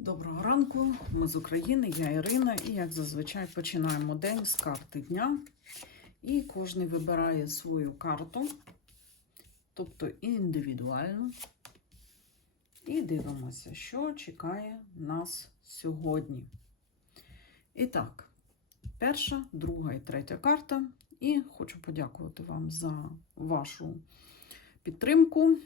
Доброго ранку, ми з України, я Ірина, і як зазвичай починаємо день з карти дня. І кожен вибирає свою карту, тобто індивідуально. І дивимося, що чекає нас сьогодні. І так, перша, друга і третя карта. І хочу подякувати вам за вашу підтримку.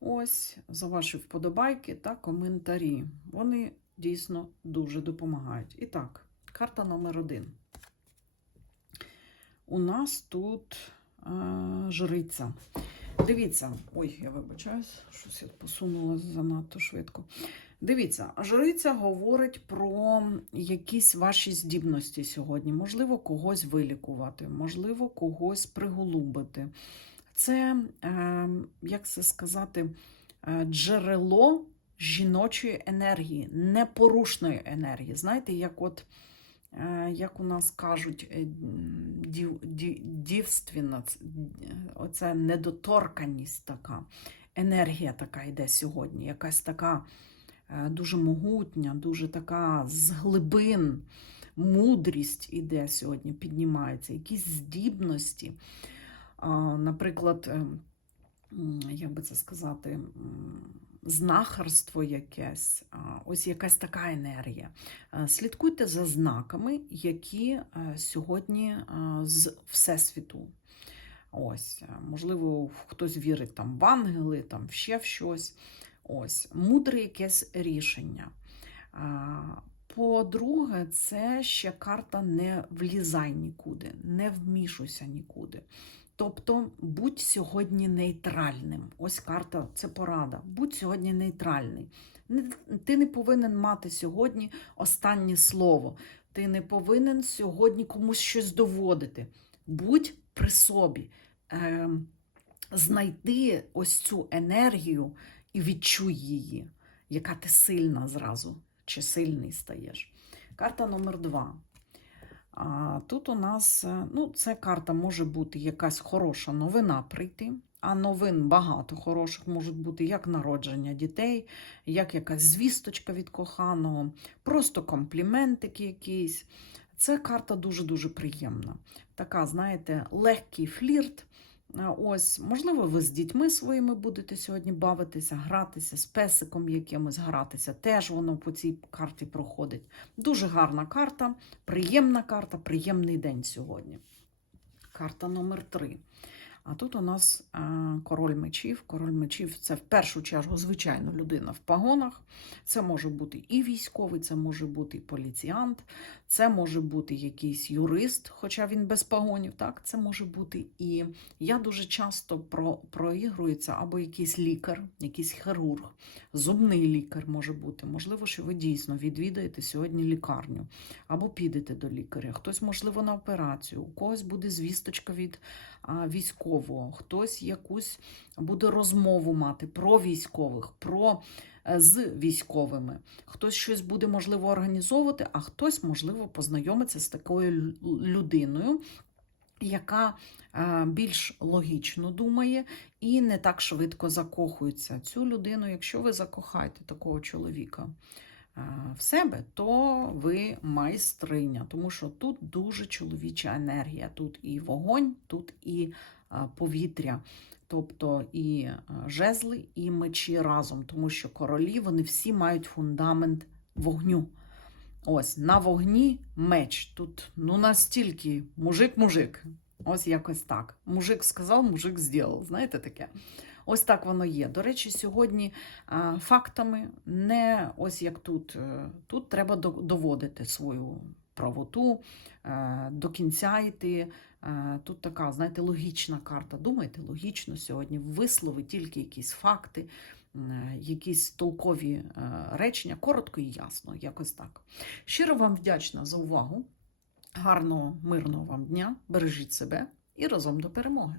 Ось за ваші вподобайки та коментарі. Вони дійсно дуже допомагають. І так, карта номер один. У нас тут е, жриця. Дивіться, ой, я вибачаюсь, щось я посунула занадто швидко. Дивіться, жриця говорить про якісь ваші здібності сьогодні. Можливо, когось вилікувати, можливо, когось приголубити. Це, е, як це сказати, е, джерело жіночої енергії, непорушної енергії. Знаєте, як от, е, як у нас кажуть, дів, дів, дівственна, оця недоторканість така, енергія така йде сьогодні, якась така дуже могутня, дуже така з глибин. Мудрість іде сьогодні, піднімається, якісь здібності. Наприклад, ем, як би це сказати, знахарство якесь, ось якась така енергія. Е, Слідкуйте за знаками, які е, сьогодні е, з Всесвіту. Ось, можливо, хтось вірить там в ангели, там ще в щось. Ось, мудре якесь рішення. По-друге, це ще карта не влізай нікуди, не вмішуйся нікуди. Тобто будь сьогодні нейтральним. Ось карта це порада. Будь сьогодні нейтральний. Ти не повинен мати сьогодні останнє слово. Ти не повинен сьогодні комусь щось доводити. Будь при собі. Ем, знайди ось цю енергію і відчуй її, яка ти сильна зразу, чи сильний стаєш. Карта номер два. А тут у нас, е, ну, це карта може бути якась хороша новина прийти, а новин багато хороших можуть бути як народження дітей, як якась звісточка від коханого, просто компліментики якісь. Це карта дуже-дуже приємна. Така, знаєте, легкий флірт. Ось, можливо, ви з дітьми своїми будете сьогодні бавитися, гратися, з песиком якимось гратися. Теж воно по цій карті проходить. Дуже гарна карта, приємна карта, приємний день сьогодні. Карта номер три. А тут у нас е, король мечів. Король мечів це в першу чергу, звичайно, людина в погонах. Це може бути і військовий, це може бути і поліціянт, це може бути якийсь юрист, хоча він без погонів. Так, це може бути і я дуже часто про, проігрується або якийсь лікар, якийсь хірург, зубний лікар може бути. Можливо, що ви дійсно відвідаєте сьогодні лікарню або підете до лікаря. Хтось, можливо, на операцію, у когось буде звісточка від а, військового, хтось якусь буде розмову мати про військових, про е, з військовими. Хтось щось буде можливо організовувати, а хтось, можливо, познайомиться з такою людиною, яка е, більш логічно думає і не так швидко закохується. Цю людину, якщо ви закохаєте такого чоловіка е, в себе, то ви майстриня, тому що тут дуже чоловіча енергія. Тут і вогонь, тут і повітря. Тобто і е, жезли, і мечі разом, тому що королі вони всі мають фундамент вогню. Ось на вогні меч. Тут ну настільки мужик-мужик. Ось якось так. Мужик сказав, мужик зробив. Знаєте таке? Ось так воно є. До речі, сьогодні а, фактами не ось як тут. Е, Тут треба доводити свою правоту, е, до кінця йти. Е, Тут така, знаєте, логічна карта. Думайте логічно сьогодні, вислови тільки якісь факти, е, якісь толкові е, речення, коротко і ясно, якось так. Щиро вам вдячна за увагу. Гарного, мирного вам дня. Бережіть себе і разом до перемоги!